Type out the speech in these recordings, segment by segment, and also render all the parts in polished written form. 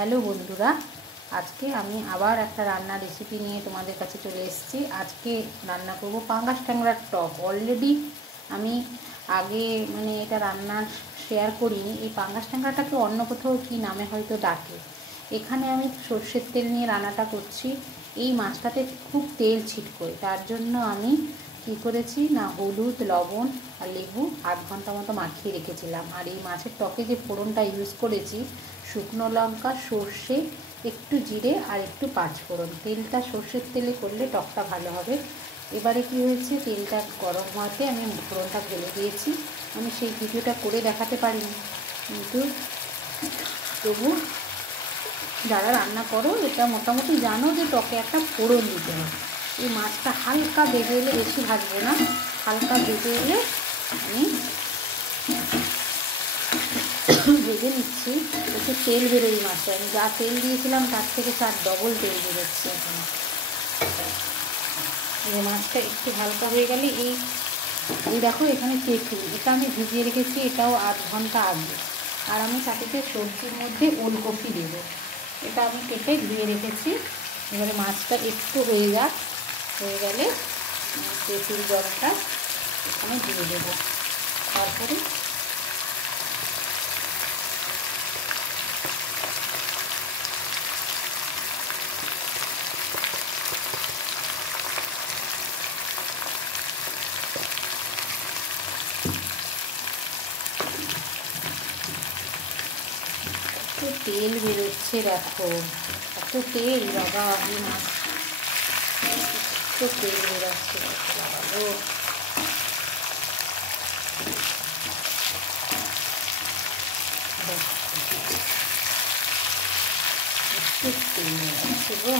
Hello বন্ধুরা, আজকে আমি আবার একটা রান্নার রেসিপি নিয়ে তোমাদের কাছে চলে এসেছি। আজকে রান্না করব পাঙ্গাস ট্যাংরার টক। অলরেডি আমি আগে এটা রান্না শেয়ার করিনি। এই পাঙ্গাস ট্যাংরাটাকে অন্য কোথাও কী নামে হয়তো ডাকে। এখানে আমি সর্ষের তেল নিয়ে রান্নাটা করছি। এই মাছটাতে খুব তেল ছিটকোয়, তার জন্য আমি কী করেছি না, হলুদ, লবণ আর লেবু 8 ঘন্টা মতো মাখিয়ে রেখেছিলাম। আর এই মাছের টকে যে ফোড়নটা ইউজ করেছি, শুকনো লঙ্কা, সর্ষে, একটু জিরে আর একটু পাঁচফোড়ন। তেলটা সর্ষের তেলে করলে টকটা ভালো হবে। এবারে কি হয়েছে, তেলটা গরম হওয়াতে আমি ফোড়নটা ঢেলে দিয়েছি। আমি সেই ভিডিওটা করে দেখাতে পারিনি, কিন্তু তবু যারা রান্না করো এটা মোটামুটি জানো যে টকে একটা ফোড়ন দিতে হয়। এই মাছটা হালকা ভেজে এলে, বেশি ভাজবো না, হালকা ভেজে এলে আমি ভেজে নিচ্ছি। একটু তেল বেরোই মাছে, আমি যা তেল দিয়েছিলাম তার থেকে 4 ডবল তেল বেরোচ্ছে এখানে। এই মাছটা একটু হালকা হয়ে গেলে এই দেখো এখানে তেঁতুল, এটা আমি ভিজিয়ে রেখেছি, এটাও 8 ঘন্টা আগে। আর আমি সাথে সবজির মধ্যে ওলকপি দেবো, এটা আমি কেটে ধুয়ে রেখেছি। এবারে মাছটা একটু হয়ে গেলে তেঁতুল জলটা এখানে দিয়ে দেবো। তারপরে তেল বেরোচ্ছে, দেখো এত তেল, বাবা এই মাছ এত তেল বেরোচ্ছে, বাবা গো। একটু তেল বেরোচ্ছে গো।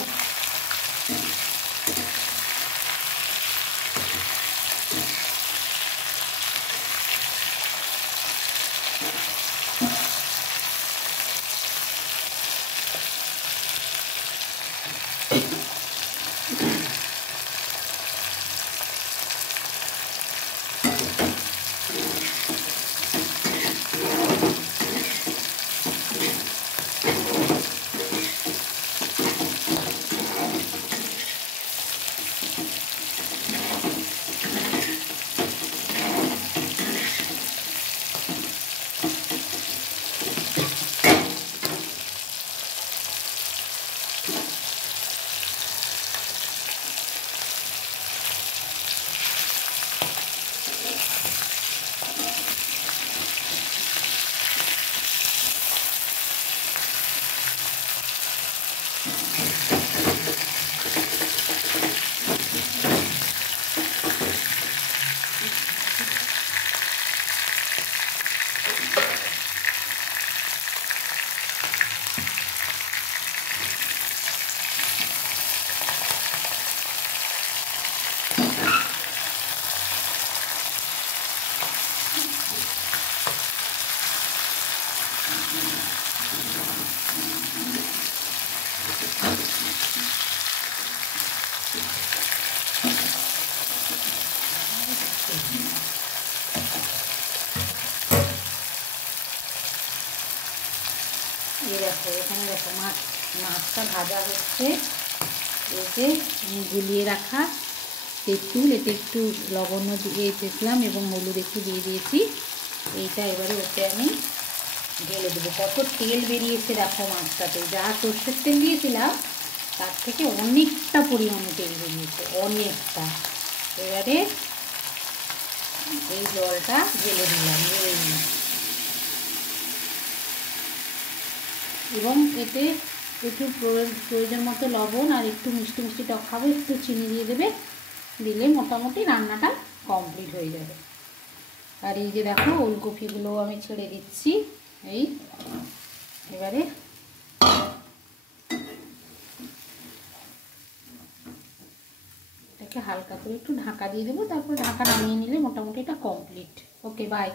দেখো এখানে দেখো মাছটা ভাজা হচ্ছে। এই যে গুলিয়ে রাখা তেঁতুল, এতে একটু লবণ দিয়ে দেখলাম এবং হলুদ একটু দিয়ে দিয়েছি। এইটা এবারে ওতে আমি ঢেলে দেবো। কত তেল বেরিয়েছে দেখো মাছটাতে, যা সর্ষের তেল দিয়েছিলাম তার থেকে অনেকটা পরিমাণে তেল বেরিয়েছে, অনেকটা। এবারে এই জলটা ঢেলে দিলাম এবং এতে একটু প্রয়োজন মতো লবণ আর একটু মিষ্টি মিষ্টি টক খাবে, একটু চিনি দিয়ে দেবে, দিলে মোটামুটি রান্নাটা কমপ্লিট হয়ে যাবে। আর এই যে দেখো ওলকপিগুলো আমি ছেড়ে দিচ্ছি। এই এবারে এটাকে হালকা করে একটু ঢাকা দিয়ে দেবো, তারপর ঢাকা নামিয়ে নিলে মোটামুটি এটা কমপ্লিট। Okay, by.